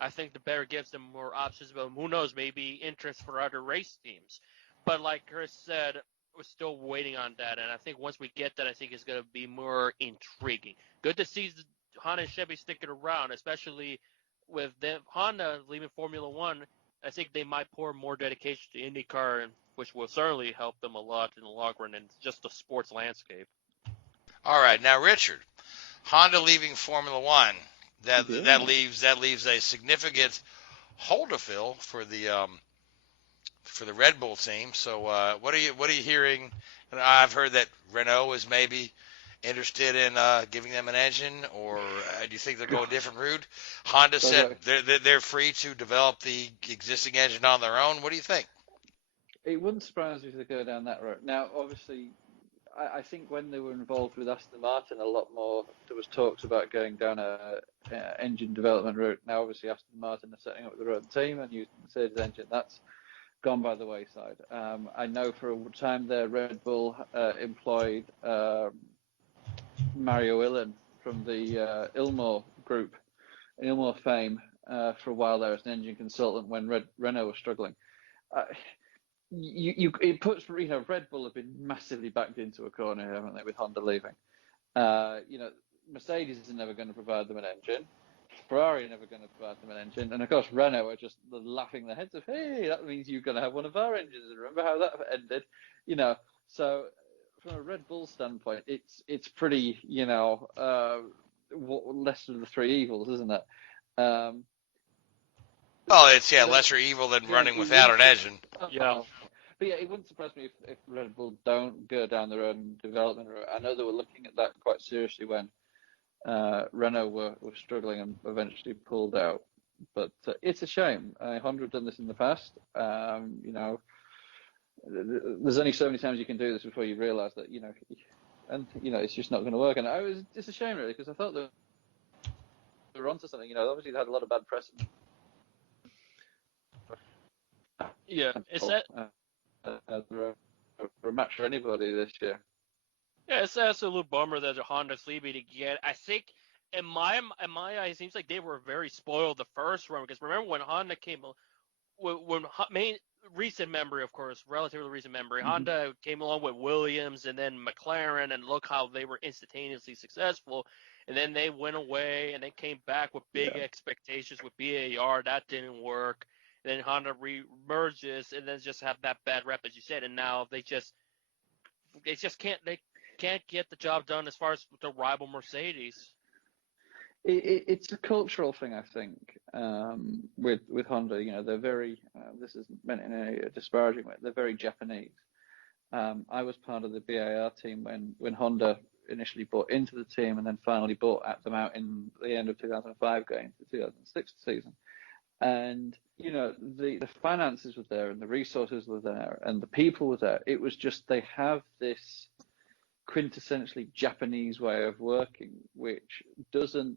I think the better gives them more options. But who knows, maybe interest for other race teams. But like Chris said, we're still waiting on that, and I think once we get that, I think it's going to be more intriguing. Good to see Honda and Chevy sticking around, especially with them. Honda leaving Formula One. I think they might pour more dedication to IndyCar, which will certainly help them a lot in the long run and just the sports landscape. all right, now Richard, Honda leaving Formula One, that leaves a significant hole to fill for the Red Bull team. So what are you hearing? I've heard that Renault is maybe interested in giving them an engine, or do you think they'll go a different route? Honda said they're free to develop the existing engine on their own. What do you think? It wouldn't surprise me if they go down that route. Now, obviously, I think when they were involved with Aston Martin, a lot more, there was talks about going down a engine development route. Now, obviously, Aston Martin are setting up their own team and using the Mercedes engine. That's gone by the wayside. I know for a time there, Red Bull employed Mario Illin from the Ilmor group, Ilmor fame, for a while there as an engine consultant when Renault was struggling. It puts, Red Bull have been massively backed into a corner, haven't they, with Honda leaving? Mercedes is never going to provide them an engine. Ferrari are never going to provide them an engine. And of course, Renault are just laughing their heads off. Hey, that means you're going to have one of our engines. Remember how that ended? So from a Red Bull standpoint, it's pretty, lesser of the three evils, isn't it? Well, it's lesser evil than running without an engine. Yeah. But yeah, it wouldn't surprise me if Red Bull don't go down their own development route. I know they were looking at that quite seriously when Renault were struggling and eventually pulled out. But it's a shame. Honda have done this in the past. There's only so many times you can do this before you realise that, it's just not going to work. And it's a shame, really, because I thought they were onto something. Obviously they had a lot of bad press. Yeah, it's that. For a match for anybody this year. Yeah, it's an absolute bummer that Honda's leaving again. I think in my eyes, it seems like they were very spoiled the first run, because remember when Honda came, recent memory, of course, relatively recent memory, Honda came along with Williams and then McLaren, and look how they were instantaneously successful. And then they went away and they came back with big expectations with BAR. That didn't work. Then Honda re-merges and then just have that bad rep, as you said, and now they can't get the job done as far as the rival Mercedes. It's a cultural thing, I think, with Honda. They're very, this isn't meant in a disparaging way, they're very Japanese. I was part of the BAR team when Honda initially bought into the team and then finally bought them out in the end of 2005 going into the 2006 season. And, the finances were there and the resources were there and the people were there. It was just they have this quintessentially Japanese way of working, which doesn't,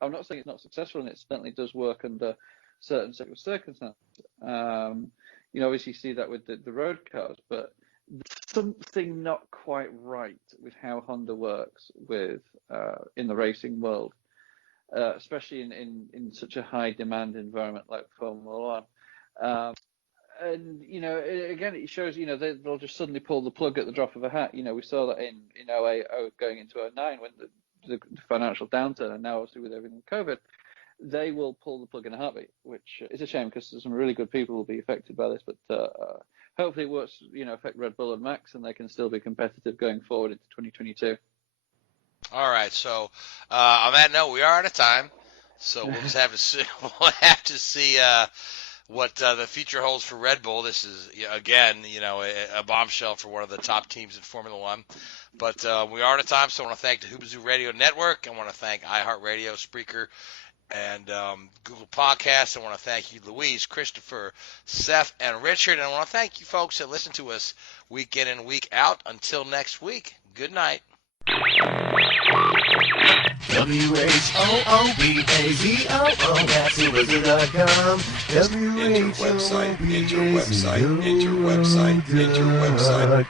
I'm not saying it's not successful, and it certainly does work under certain circumstances. Obviously you see that with the road cars, but something not quite right with how Honda works with in the racing world. Especially in such a high demand environment like Formula One. And again, it shows they'll just suddenly pull the plug at the drop of a hat. We saw that in 08 going into 09 when the financial downturn, and now obviously with everything with COVID, they will pull the plug in a heartbeat, which is a shame because some really good people will be affected by this. But hopefully it won't affect Red Bull and Max, and they can still be competitive going forward into 2022. All right, so on that note, we are out of time, so we'll just have to see what the future holds for Red Bull. This is again, a bombshell for one of the top teams in Formula One. But we are out of time, so I want to thank the Hoobazoo Radio Network. I want to thank iHeartRadio, Spreaker, and Google Podcasts. I want to thank you, Louise, Christopher, Seth, and Richard. And I want to thank you folks that listen to us week in and week out. Until next week, good night. WHOOBAZOO, that's Hoobazoo.com. Enter website, enter website, enter website, enter website.